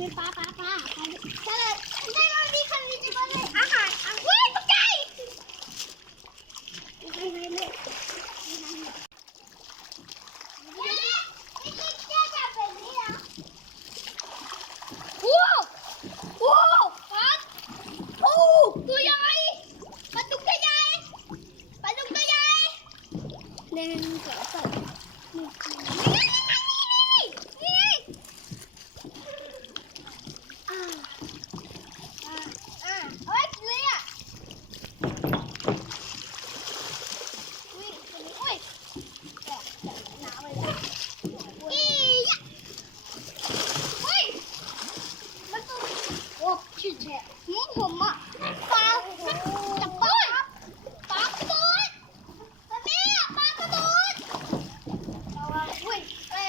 มีปลาปลาปลาปลาเฉลยได้มาดีคันนี้จะมาเลยอาหารอาหารเฮ้ยตกใจไปไปเลยโอ้โหปลาโอ้ตัวใหญ่ปลาดุกตัวใหญ่ปลาดุกตัวใหญ่หนึ่งสองสามนี่นี่นี่ อ่าอ่าอ่าเอ้ยเลยอะอุ้ยตัวนี้อุ้ยแดดแดดหนาวเลยอะอียะอุ้ยมันตัว โอ้ชิดแฉะหืมผมอะปลาจับต้นปลากระโดดแม่ปลากระโดดอุ้ยเอ้ย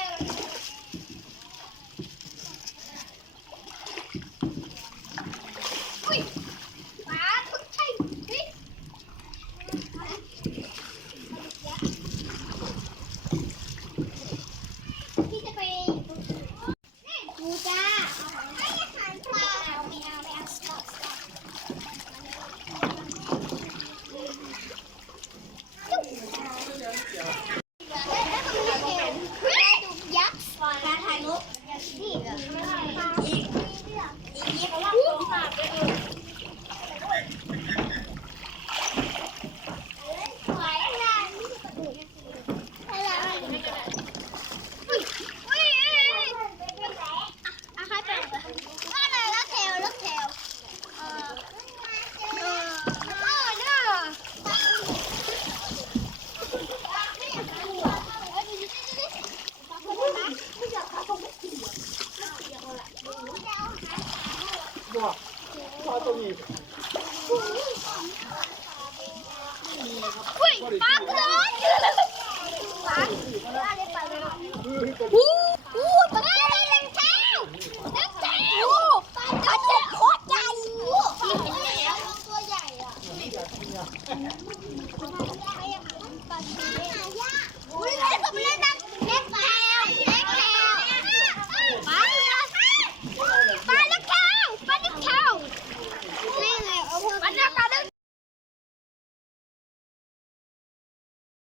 อุ้ยปลาทุกใช่เฮ้ยพี่จะไปกูจ้าให้อาหารปลาไม่เอาไม่เอา stop stop ยักษ์ปลาถ่ายรูปนี่อีกอีกเพราะว่าโค้งหักเลย ไหวอะไรอะไรอุ้ยอุ้ยอุ้ยอะใครเป็นอะไรลักแถวลักแถวเออเออเออเนี่ยอุ้ย ปลากระโดดปลาปลาได้ปลาเลยอู้